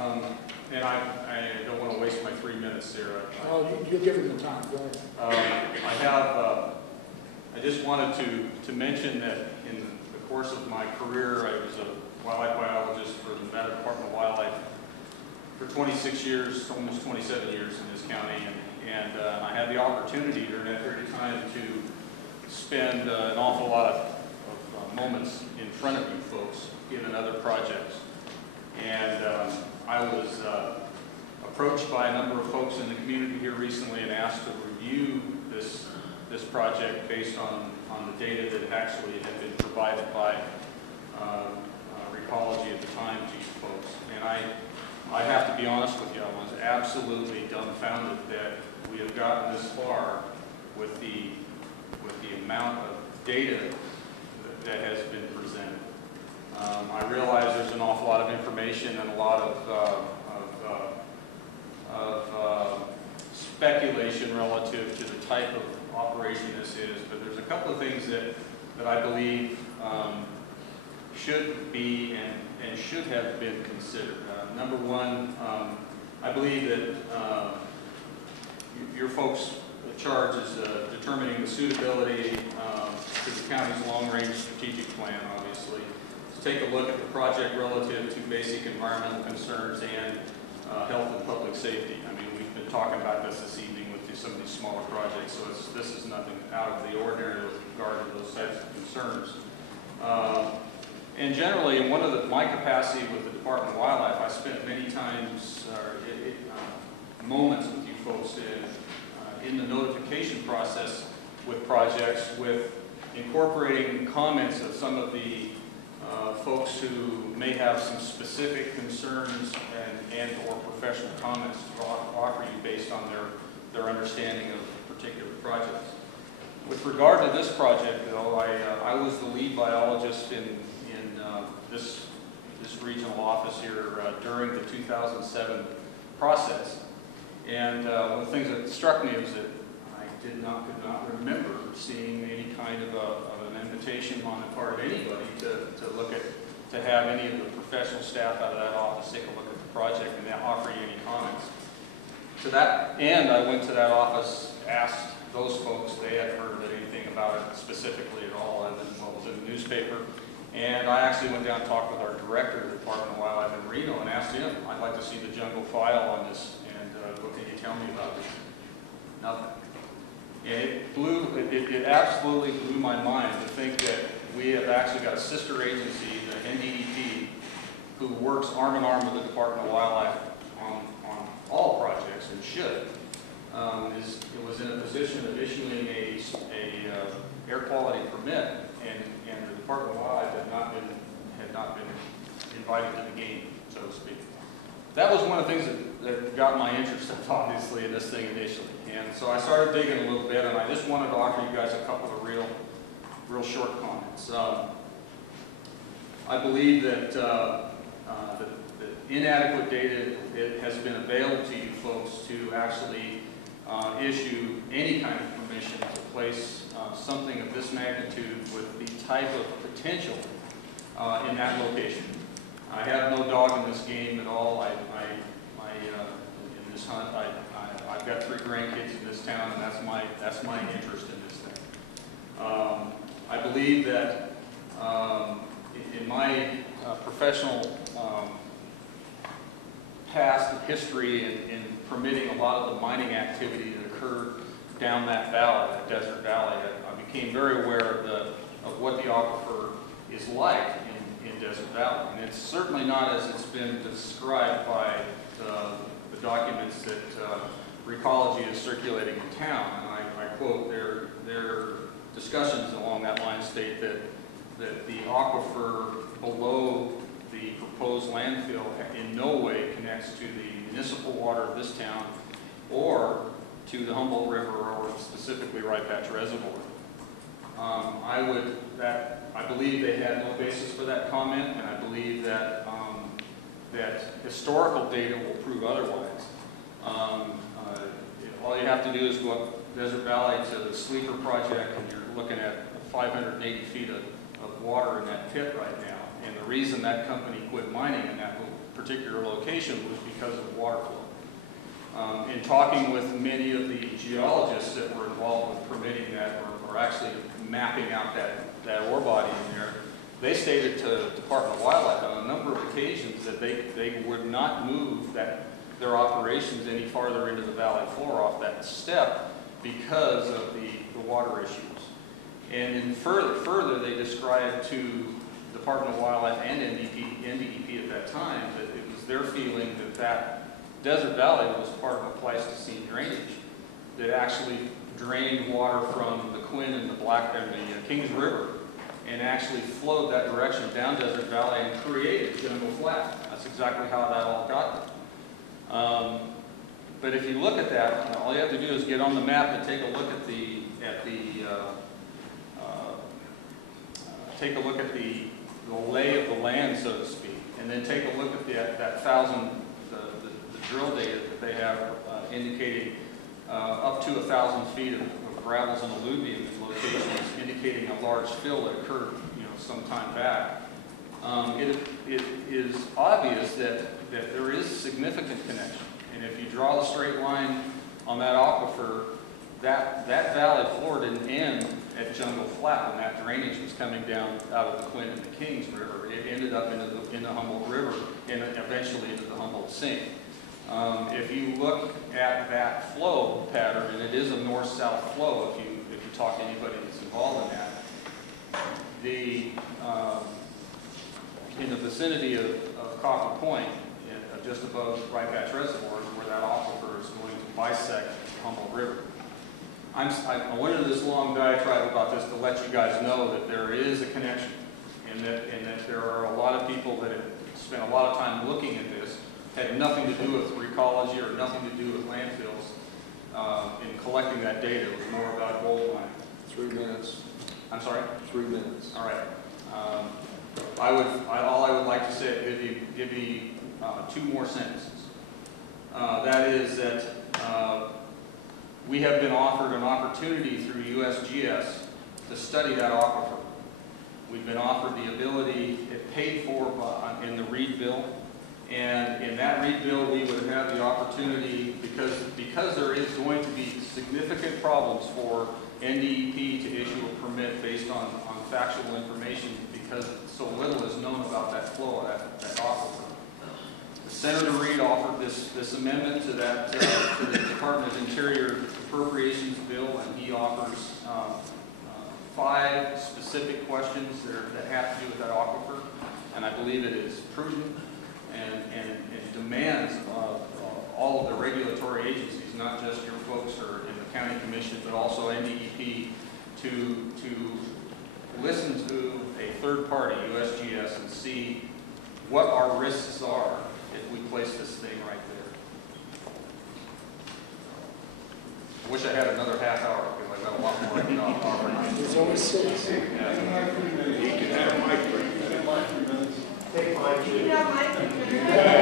And I don't want to waste my 3 minutes here. Oh, you're giving the time. Go ahead. I just wanted to mention that in the course of my career, I was a wildlife biologist for the Nevada Department of Wildlife for 26 years, almost 27 years in this county, and I had the opportunity during that period of time to spend an awful lot of moments in front of you folks, given other projects. And I was approached by a number of folks in the community here recently and asked to review this project based on the data that actually had been provided by Recology at the time to you folks. And I have to be honest with you, I was absolutely dumbfounded that we have gotten this far with the amount of data that has been presented. I realize there's an awful lot of information and a lot of speculation relative to the type of operation this is, but there's a couple of things that I believe should be and should have been considered. Number one, I believe that your folks' charge is determining the suitability to the county's long-range strategic plan, obviously. To take a look at the project relative to basic environmental concerns and health and public safety. I mean, we've been talking about this evening with some of these smaller projects, so this is nothing out of the ordinary with regard to those types of concerns. And generally, in my capacity with the Department of Wildlife, I spent many times, moments with you folks in the notification process with projects, with incorporating comments of some of the folks who may have some specific concerns and or professional comments to offer you based on their understanding of particular projects. With regard to this project, though, I was the lead biologist in this regional office here during the 2007 process. And one of the things that struck me was that I could not remember seeing any kind of an invitation on the part of anybody to have any of the professional staff out of that office take a look at the project and offer you any comments. To that end, I went to that office, asked those folks if they had heard anything about it specifically at all, other than what was in the newspaper. And I actually went down and talked with our director of the Department of Wildlife in Reno and asked him, I'd like to see the jungle file on this, and what can you tell me about it? Nothing. And it absolutely blew my mind to think that we have actually got a sister agency, the NDDP, who works arm in arm with the Department of Wildlife on all projects, and should. It was in a position of issuing a air quality permit, and the Department of Wildlife had not been invited to the game, so to speak. That was one of the things that got my interest, obviously, in this thing initially. And so I started digging a little bit, and I just wanted to offer you guys a couple of real short comments. I believe that inadequate data has been available to you folks to actually issue any kind of permission to place something of this magnitude with the type of potential in that location. I have no dog in this game at all. In this hunt, I've got 3 grandkids in this town, and that's my interest in this thing. I believe that in my professional past history in permitting a lot of the mining activity that occurred down that valley, that desert valley, I became very aware of what the aquifer is like in Desert Valley. And it's certainly not as it's been described by the documents that Recology is circulating in town. And I quote, their discussions along that line state that the aquifer below the proposed landfill in no way connects to the municipal water of this town or to the Humboldt River or specifically Rye Patch Reservoir. I believe they had no basis for that comment, and I believe that that historical data will prove otherwise. All you have to do is go up Desert Valley to the Sleeper Project, and you're looking at 580 feet of water in that pit right now. And the reason that company quit mining in that particular location was because of water flow. In talking with many of the geologists that were involved with permitting that, or actually mapping out that ore body in there, they stated to the Department of Wildlife on a number of occasions that they would not move their operations any farther into the valley floor off that step because of the water issues. And in further, they described to the Department of Wildlife and NDEP at that time that it was their feeling that Desert Valley was part of a Pleistocene drainage that actually drained water from the Quinn and the Kings River and actually flowed that direction down Desert Valley and created Jungle Flat. That's exactly how that all got there. But if you look at that, all you have to do is get on the map and take a look at the lay of the land, so to speak, and then take a look at the drill data that they have indicating up to 1,000 feet of gravels and alluvium in locations indicating a large fill that occurred, some time back. It is obvious that there is significant connection, and if you draw the straight line on that aquifer, that valley floor didn't end at Jungle Flat when that drainage was coming down out of the Quinn and the Kings River. It ended up in the Humboldt River and eventually into the Humboldt Sink. If you look at that flow pattern, and it is a north-south flow if you talk to anybody that's involved in that, in the vicinity of Coffin Point, just above Right Batch Reservoir, is where that aquifer is going to bisect the Humboldt River. I went into this long diatribe about this to let you guys know that there is a connection, and that there are a lot of people that have spent a lot of time looking at this, had nothing to do with ecology or nothing to do with landfills in collecting that data. It was more about gold mining. 3 minutes. I'm sorry? 3 minutes. All right. All I would like to say is give you 2 more sentences. That is that we have been offered an opportunity through USGS to study that aquifer. We've been offered the ability, it paid for in the READ bill, and in that READ bill we would have the opportunity, because there is going to be significant problems for NDEP to issue a permit based on factual information because so little is known about that flow, that aquifer. Senator Reid offered this amendment to the Department of Interior Appropriations bill, and he offers 5 specific questions that have to do with that aquifer, and I believe it is prudent and demands of all of the regulatory agencies, not just your folks or in the county commission, but also NDEP, to listen to a third party, USGS, and see what our risks are if we place this thing right there. I wish I had another half hour because I've got a lot more I can offer. There's only 6. You can have Mike. Take 5 minutes.